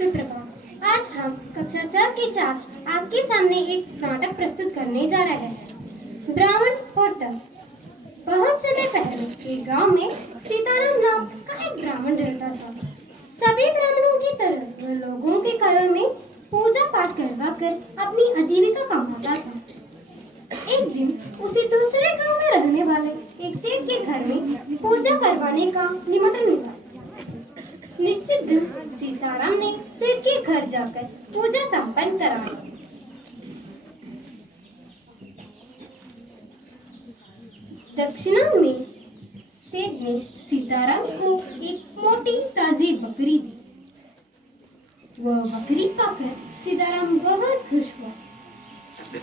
सुप्रभात। आज हम कक्षा 4 के छात्र आपके सामने एक नाटक प्रस्तुत करने जा रहे हैं। ब्राह्मण और दस। बहुत समय पहले एक गांव में सीताराम नाम का एक ब्राह्मण रहता था। सभी ब्राह्मणों की तरह वह लोगों के घरों में पूजा पाठ करवा कर अपनी आजीविका कमाता था। एक दिन उसे दूसरे गांव में रहने वाले एक सेठ के घर में पूजा करवाने का निमंत्रण मिला। निश्चित दिन सीताराम ने सेठ के घर जाकर पूजा संपन्न कराई। दक्षिणा में सेठ ने सीताराम को एक मोटी ताजी बकरी दी। वह बकरी पाकर सीताराम बहुत खुश हुआ।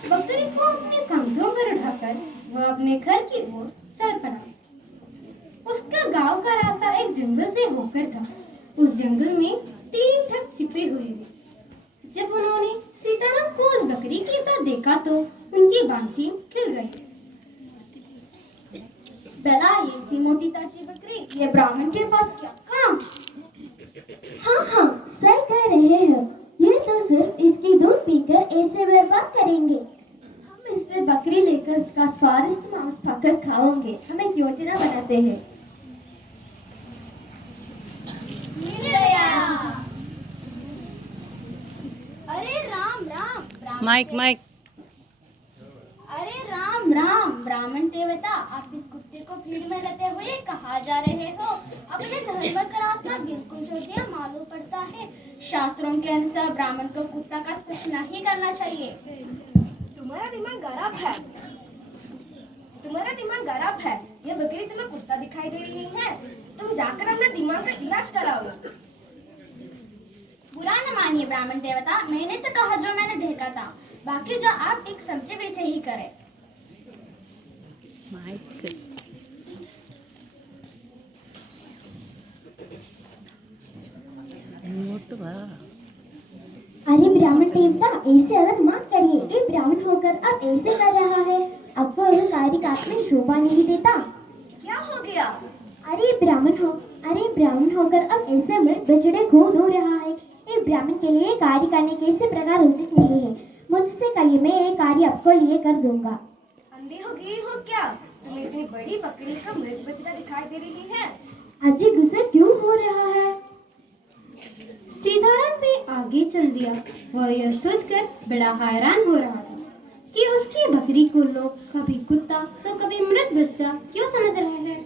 बकरी को अपने कंधों पर उठाकर वह अपने घर की ओर चल पड़ा। उसका गांव का रास्ता एक जंगल से होकर था। उस जंगल में 3 ठग छिपे हुए थे। जब उन्होंने सीताराम को उस बकरी के साथ देखा तो उनकी बांछी खिल गई। बेला, ये सी मोटी ताजी बकरी ये ब्राह्मण के पास क्या काम? हाँ, सही कह रहे हो। ये तो सिर्फ इसकी दूध पीकर ऐसे बर्बाद करेंगे। हम इससे बकरी लेकर उसका स्वादिष्ट मांस खाकर खाओगे। हम एक योजना बनाते हैं। अरे राम माइक अरे राम ब्राह्मण देवता, आप इस कुत्ते को भीड़ में लेते हुए कहाँ जा रहे हो? अपने धर्म का रास्ता बिल्कुल छोड़ दिया मालूम पड़ता है। शास्त्रों के अनुसार ब्राह्मण को कुत्ता का स्पर्श नहीं करना चाहिए। तुम्हारा दिमाग गरब है। यह बकरी तुम्हें कुत्ता दिखाई दे रही है। तुम जाकर अपना दिमाग का इलाज कराओ। बुरा न मानिए ब्राह्मण देवता, मैंने तो कहा जो मैंने देखा था। बाकी जो आप ठीक समझे वैसे ही करें। अरे ब्राह्मण देवता, ऐसे अलग मत करिए। ये ब्राह्मण होकर अब ऐसे कर रहा है। आपको अगर कार्य काट में शोभा नहीं देता। क्या हो गया? अरे ब्राह्मण होकर अब ऐसे मृत बछड़े को धो रहा है। एक ब्राह्मण के लिए कार्य करने कैसे प्रकार उचित नहीं है। मुझसे कहिए, मैं ये कार्य आपको लिए कर दूंगा। अंधे हो गई हो क्या? तुम्हें इतनी बड़ी बकरी का मृत बछड़ा दिखाई दे रही है। अजी गुस्से क्यों हो रहा है? सीताराम भी आगे चल दिया। वह यह सोचकर बड़ा हैरान हो रहा था कि उसकी बकरी को लोग कभी कुत्ता तो कभी मृत बछड़ा क्यों समझ रहे हैं।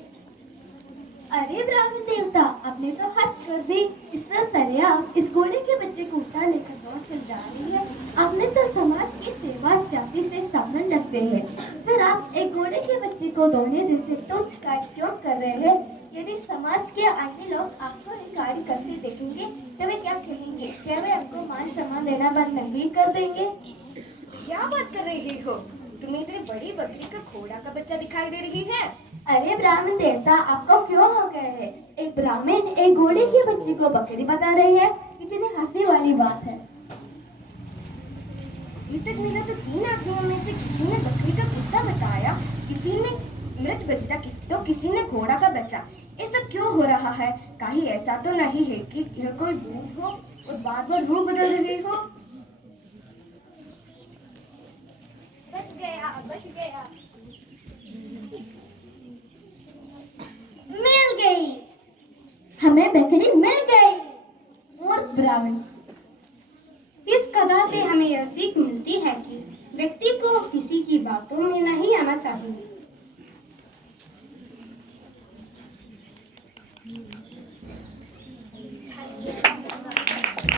अरे ब्राह्मण देवता, आपने तो हद कर दी। इससे सरेआम इस घोड़े के बच्चे को उठा लेकर दौड़ चल जा रही है। आपने तो समाज की सेवा जाति से संबंध रखते हैं। फिर आप एक घोड़े के बच्चे को दौड़ने जैसे तुच्छ कार्य क्यों कर रहे हैं? यदि समाज के अन्य लोग आपको ये कार्य करते देखेंगे तो वे क्या कहेंगे? क्या वे आपको मान सम्मान देना बंद नहीं कर देंगे? क्या बात कर रही हो? तुम्हें इतनी बड़ी बकरी का घोड़ा का बच्चा दिखाई दे रही है। अरे ब्राह्मण देवता, आपको क्यों हो गए है? एक ब्राह्मण एक घोड़े के बच्चे को बकरी बता रहे हैं। कितनी हंसी वाली बात है। अभी तक मिला तो 3 आदमियों में से किसी ने बकरी का कुत्ता बताया, किसी ने मृत बछड़ा, तो किसी ने घोड़ा का बच्चा। ऐसा क्यों हो रहा है? कहीं ऐसा तो नहीं है कि यह कोई भूत हो और बार बार रूप बदल रही हो? बच गया। मिल गई, हमें बकरी मिल गई। और ब्राह्मण, इस कथा से हमें यह सीख मिलती है कि व्यक्ति को किसी की बातों में नहीं आना चाहिए।